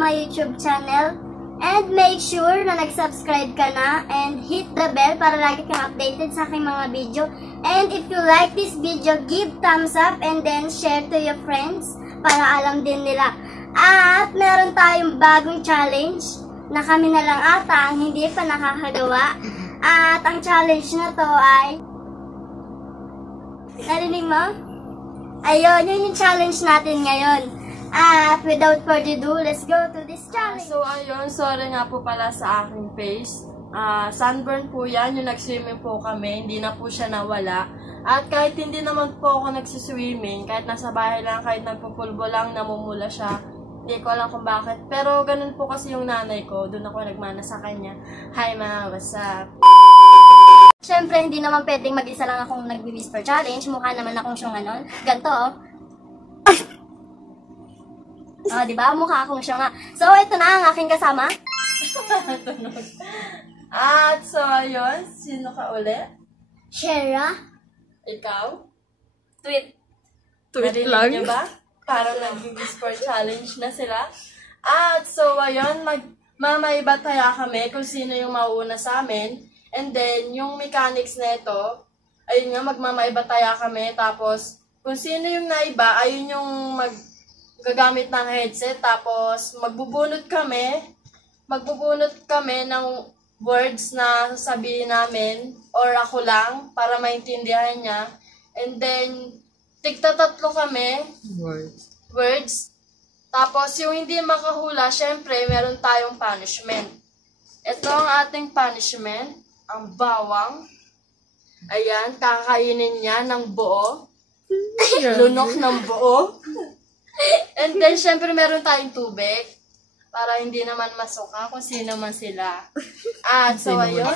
my YouTube channel. And make sure na nag-subscribe ka na and hit the bell para lagi kang updated sa aking mga video. And if you like this video, give thumbs up and then share to your friends para alam din nila. At meron tayong bagong challenge na kami na lang ata ang hindi pa nakakagawa. At ang challenge na to ay... Narinig mo? Ayun, yun yung challenge natin ngayon. At without further ado, let's go to this challenge. So ayun, sorry nga po pala sa aking face. Sunburn po yan, yung nag-swimming po kami, hindi na po siya nawala. At kahit hindi naman po ako nagsiswimming, kahit nasa bahay lang, kahit nagpupulbo lang, namumula siya. Hindi ko alam kung bakit. Pero ganun po kasi yung nanay ko, doon ako nagmana sa kanya. Hi ma, what's up? Siyempre, hindi naman pwedeng mag-isa lang akong nag-whisper challenge. Mukha naman akong siyang ano, ganito oh. Diba? Mukha akong siya nga. So, ito na ang aking kasama. At so, ayun. Sino ka ulit? Shera. Ikaw? Tweet. Tweet lang? Niyo ba? Parang nag-whisper challenge na sila. At so, ayun. Mamaibataya kami kung sino yung mauuna sa amin. And then, yung mechanics na ito, ayun nga, magmamaibataya kami. Tapos, kung sino yung naiba, ayun yung gagamit ng headset, tapos magbubunot kami ng words na sasabihin namin, or ako lang, para maintindihan niya. And then, tigtatatlo kami, words. Tapos, yung hindi makahula, syempre, meron tayong punishment. Ito ang ating punishment, ang bawang. Ayan, kakainin niya ng buo. Lunok ng buo. And then, syempre, meron tayong tubig para hindi naman masuka kung sino man sila. At so, ayun.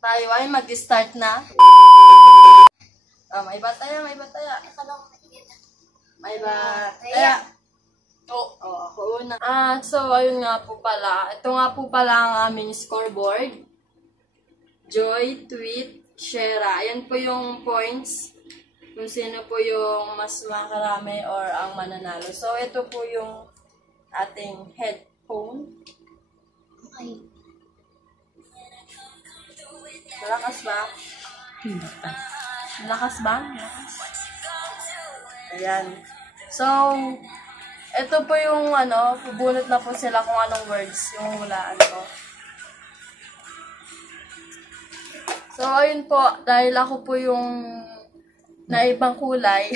Tayo ay mag-start na. May bataya. May bataya. Ako una. At so, ayun nga po pala. Ito nga po pala ang aming scoreboard. Joy, Tweet, Shera. Ayan po yung points. Kung sino po yung mas makarami or ang mananalo. So, ito po yung ating headphone. Okay. Malakas ba? Malakas ba? Ayan. So, ito po yung pubunot na po sila kung anong words yung hulaan ko. So, ayun po. Dahil ako po yung na ibang kulay.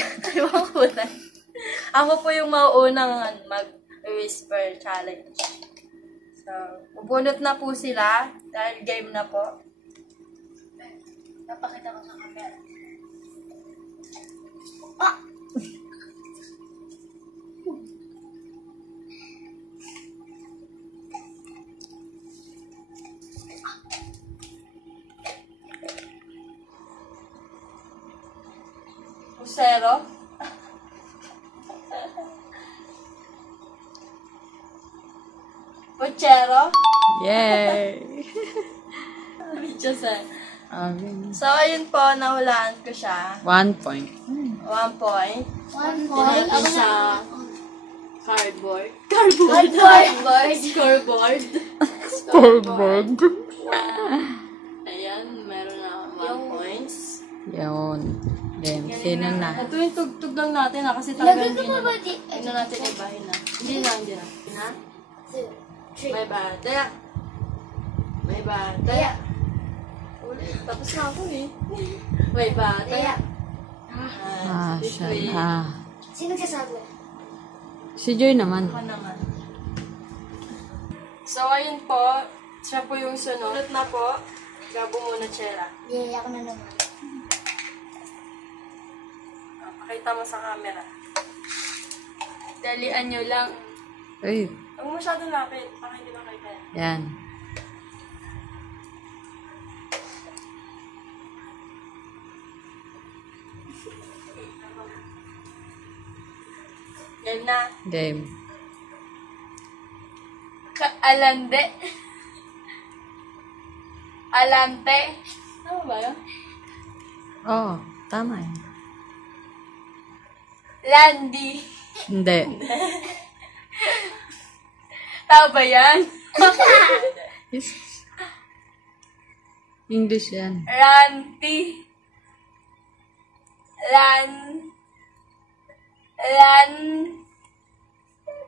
Ako po yung mauunang mag-whisper challenge. So, bubunot na po sila dahil game na po. Napakita ko sa camera. Pusero. Puchero. Yay! So, ayun po, nahulaan ko siya. 1 point. 1 point. 1 point. Ako sa cardboard. Scoreboard. Ayan, meron na 1 points. Yun. Game. Sino na? Ito yung tugtog lang natin kasi talagang hindi na. Hindi na natin ibahin na. Hindi na. Ha? May bataya. Ulit. Tapos na ako eh. May bataya. Siya. Sino sasabi? Si Joy naman. Ako naman. So, ayun po. Siya po yung sunod. Ulit na po. Gabo muna, Chera. Yeah, ako na naman. Pakita mo sa camera. Dalian nyo lang. Uy. Huwag mo masyadong lapit. Baka hindi makita. Yan. Game na. Game. Alande. Alante. Tama ba yun? Oo, tama yun. Landi. Hindi. Tao ba yan? Yes. English yan. Ranti.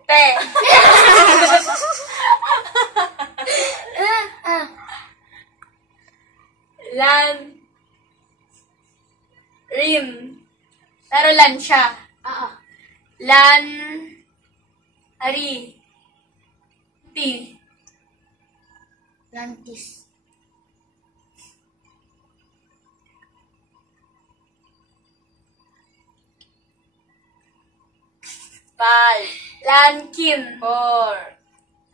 Te. Rim. Pero lan siya. Oo. Ti. Lantis. Five. Lankin. Four.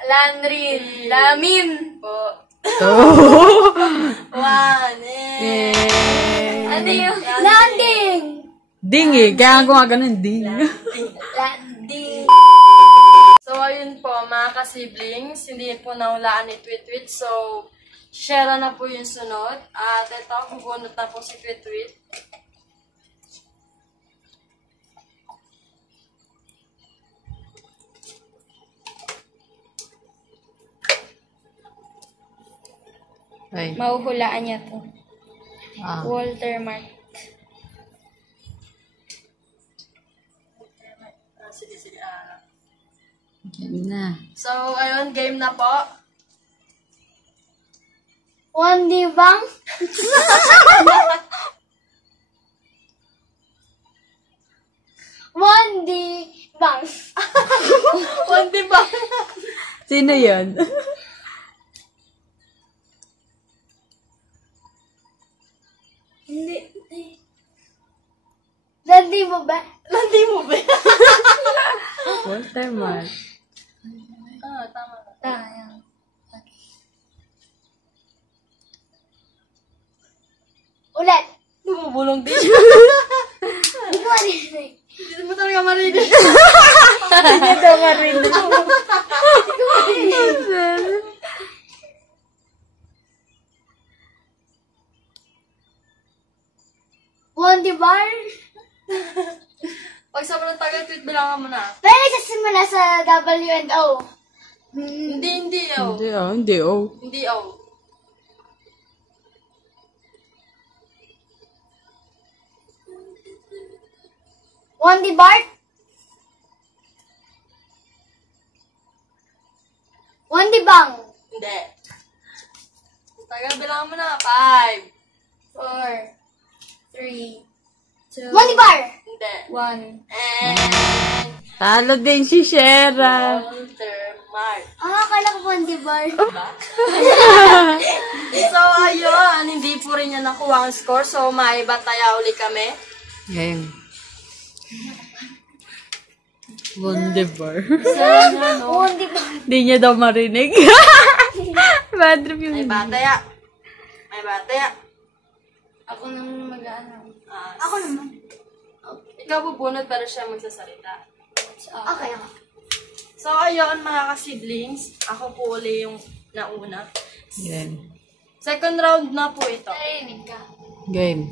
Lanrin. Lamin. Oh. One. Ano yung? Landing! Ding eh. Kaya ako nga ganun, ding. Landing. So, ayun po, mga ka-siblings, hindi po nahulaan ni Twitwit. So, share na po yung sunod. At ito, bubunot na po si Twitwit. Ay. Mahuhulaan niya to. Ah. Walter Mark. Sige. Yan na. So, ayun, game na po. Wandi bang? Wandi bang? Wandi ba? Sino yun? Hindi. Landi mo ba? Landi mo ba? Walter Mark. Tama. Ayan. Ulit. Bumubulong din. Hindi ko marinig. Hindi mo talaga marinig. Hindi daw marinig. Wandi bar? Pag sa mga taga-tweet, bilangan mo na. Pero nagsasimula sa W and O. Hindi, oh. Hindi, oh. Hindi, oh. Wandi bar? Wandi bang? Hindi. Taga-bilangan mo na. 5, 4, 3, 2, Wandi bar? Hindi. 1. And Talo din si Shera. Walter Mark. Akala ko Wandi bar. So, ayun. Hindi po rin niya nakuha ang score. So, may bataya uli kami. Game. Wonderbar. Wandi bar. Hindi niya daw marinig. Bad trip May yun. bataya. May bataya. Ako naman mag-ano. Ako naman. Ikaw bubunot pero siya magsasalita. Okay. So, ayun mga ka-siblings. Ako po uli yung nauna. Game. Second round na po ito. Narinig ka. Game.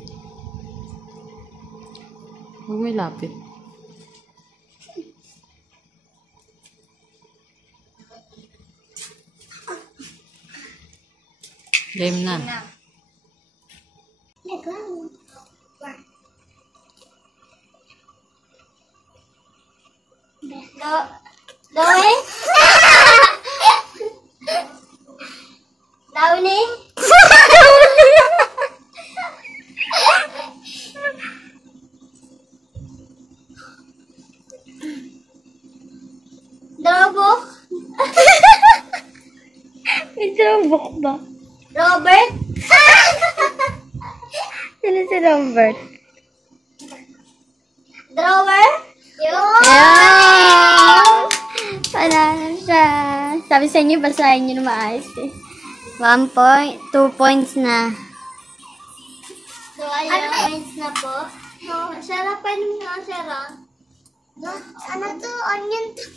Huwag may lapit. Game na. Dawin? Downing? Drobok? May drobok ba? Robert? Sino si Robert? Drawer? Yun! Panalo siya. Sabi sa inyo, basahin nyo na maayos eh. 1 point, 2 points na. So, ayun. Points na po. So, Sarah, pwede mo nga, Sarah. Ano to? Onion to.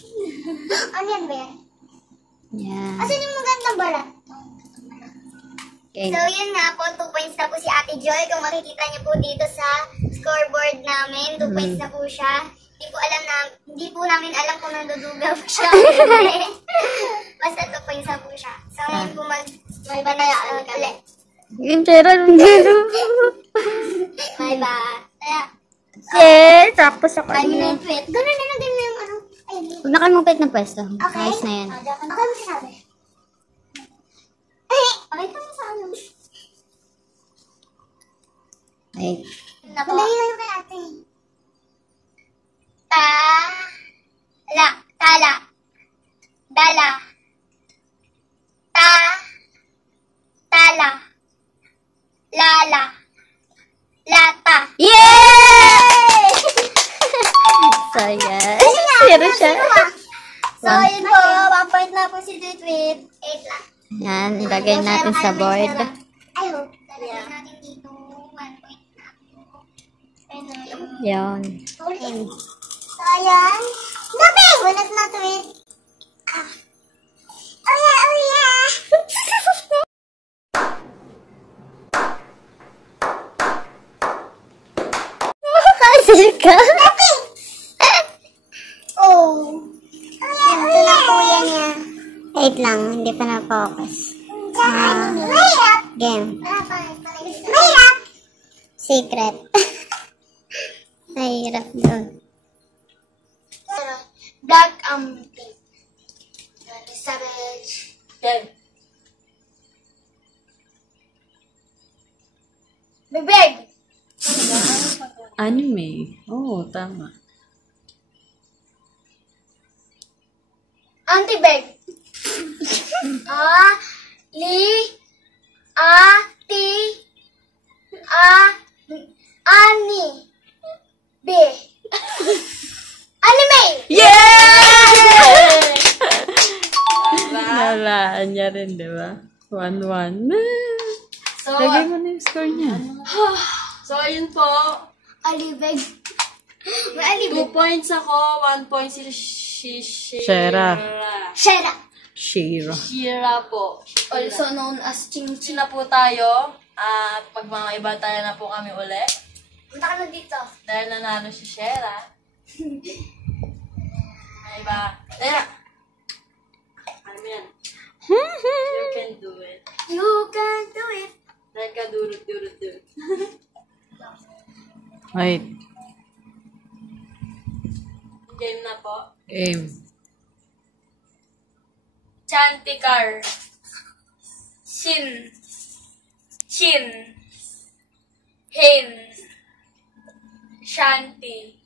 Onion ba yan? Yan. Asan yung magandang balat? Okay. So, yun nga po. 2 points na po si Ate Joy. Kung makikita niyo po dito sa scoreboard namin, 2 points na po siya. Hindi ko alam na, hindi po namin alam kung nandudugaw siya. Basta ito po yung sabi siya. So, ngayon po may banayaan kami. Yung tira nung gano. May ba? Kaya, Yes, tapos ako. kami na yung tweet. Ganun na lang din yung ano. Ayun. Huwag na kayo mupit ng pwesto. Okay. Ayos na yan. Ako yung sabi. Okay ka mo sa ano. Ay. Madali lang yung kay ate. Tala. Tala. Dala. Tala. Lala. Lata. Yay! So, yes. Zero siya. So, yun po. 1 point na po si Tweet. 8 lang. Yan, ilagay natin sa board. I hope. Talagyan natin dito. 1 point na. Yan. So, ayan. Gabi! Bunas na Tweet. Oh yeah, oh yeah. Hasil ka? Oh. Ito na po yan niya. Wait lang, hindi pa na-focus. Mahirap. Game. Mahirap. Secret. Mahirap doon. Black pink. Savage. Yan. Bibig. Anime. Oo, tama. Antibag. Ani. Be. Anime. Nalaan niya rin, di ba? 1-1. So, Lagay mo na yung score niya. so ayun po. Alibag. May 2 alibag. points ako, 1 point si Shera. Shera. Shira. Shira po. Also known as Ching Ching na po tayo. At magmamaiba tayo na po kami uli. Punta ka na dito. Dahil nanalo si Shera. Maiba. Kaya. Ano mo yan? You can do it. You can do it. Dahil ka durut-durut-durut. Wait. Game na po. Aim. Chantikar. Shin. Chin. Hin. Shanti.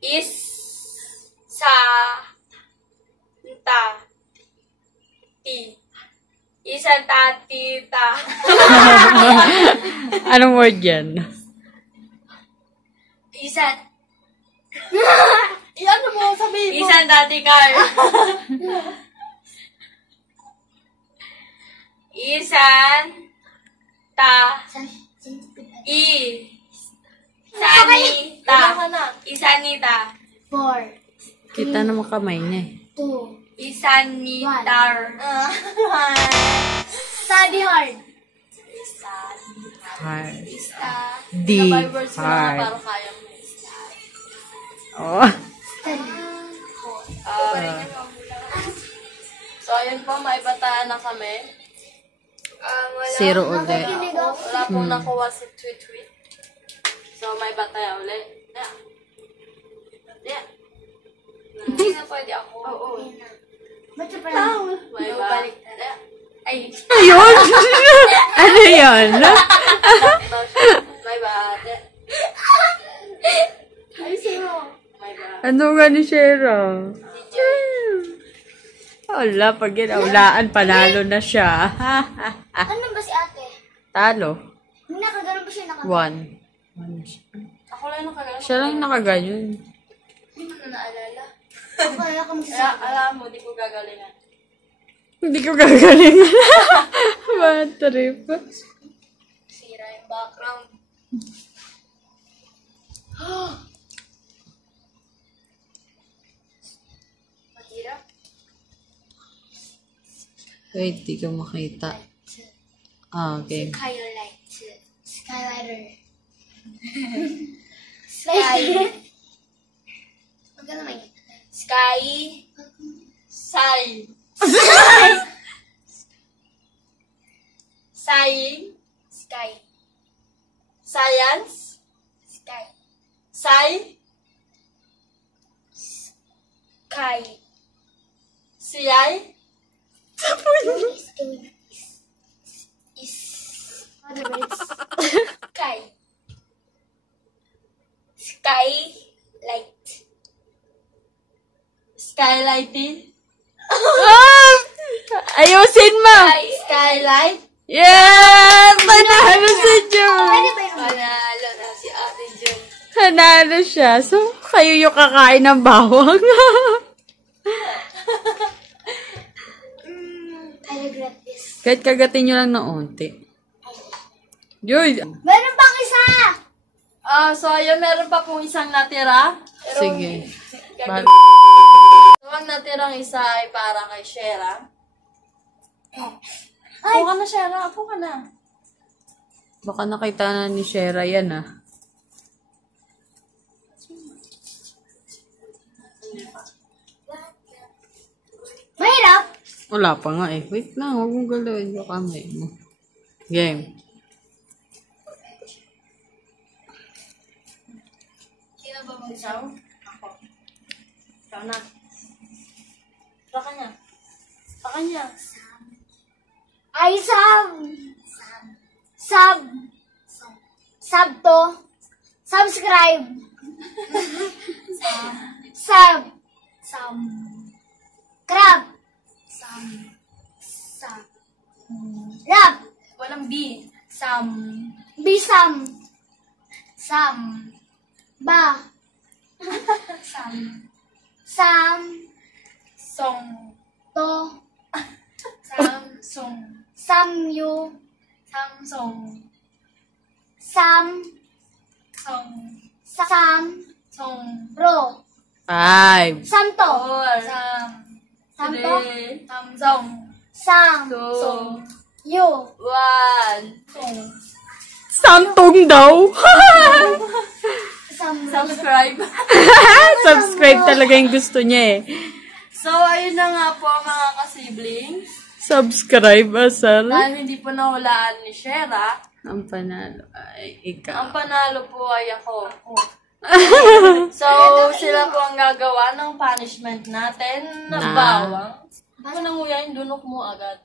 Is. Sa. Ta. Ti. Isan tatita. Anong word yan? Isan. Ano mo sabihin mo? Isan tatikar. Isan. Ta. I. Sanita. Isanita. 4, Kita naman kamay niya eh. 2, Isanitar. Study hard. Hard. D. D. By words mo na Hard. para kaya mo. Oh. So, ayun po, maibataan na kami. Zero ulit. Wala pong nakuha si Tweet. So, maibataya ulit. Yeah. Hindi na pwede ako. Oo. Ba't siya pala? May balik. Ay. Ayun! Ano yun? May bate. Ay, sino? May bate. Ano nga ni Shera? Wala, pag ginaulaan, panalo na siya. Ano ba si ate? Talo. Nakagano ba siya nakagano? 1. Ako lang nakagano. Siya lang nakaganyan. Hindi mo na naalala. Kaya ka magsasabi. Alam mo, di ko gagalingan. Hindi ko gagaling. Bad trip. Sira yung background. Matira? Wait, di ko makita. Ah, okay. Skylighter. Sky. Sky. Sai. Saying. Sky. Science. Sky. Sai. Sky. Siyay. Other words. Sky. Skylight. Skylighting. Ayusin mo! Skylight. Yeah! Panalo si Jun! Panalo na si Ate Jun. Panalo siya. So, kayo yung kakain ng bawang. I regret this. Kahit kagatin nyo lang ng onti. Joy! Meron pang isa! So, ayun, meron pa pong isang natira. Pero, Sige. Bag- So, ang natirang isa ay para kay Shera. Ay! Apo ka na, Shera. Apo ka na. Baka nakita na ni Shera yan, ah. Mahirap! Wala pa nga eh. Wait lang, huwag mong galawin yung kamay mo. Game. Sino ba mag-isaw? Ako. Ikaw na. Sa kanya. Sa kanya. Ay, sub to. Subscribe. Crab. Rap. Walang B. Bisam. Ba. Song. To. Samsung. Samyu. Samsung. Sam. Song. Ro. 5. Samto. Four. Samto. Three. Samsung. Two. Yu. One. Samtong daw! Subscribe. Subscribe talaga yung gusto niya eh. So, ayun na nga po mga ka-siblings. Subscribe, asal. Dahil hindi po nahulaan ni Shera, Ang panalo ay ikaw. ang panalo po ay ako. So, sila po ang gagawa ng punishment natin na Na? bawang. Ako nanguyain, dunok mo agad.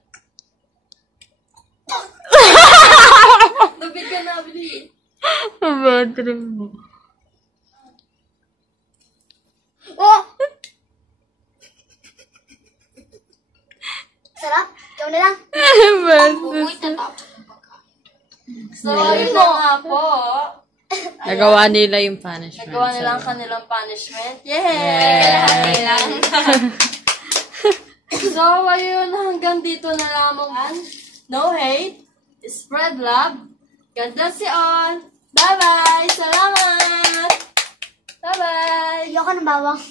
Lubid ka na, Bili. Bad trip mo. Oh! Sarap. Ikaw na lang. Bad trip. So, ayun na nga po. Nagawa nila yung punishment. Nagawa nila ang kanilang punishment. Yay! Yeah. So, ayun, hanggang dito na lamang. No hate, spread love. God bless you all. Bye-bye! Salamat! Bye-bye! Ayoko ng bawang.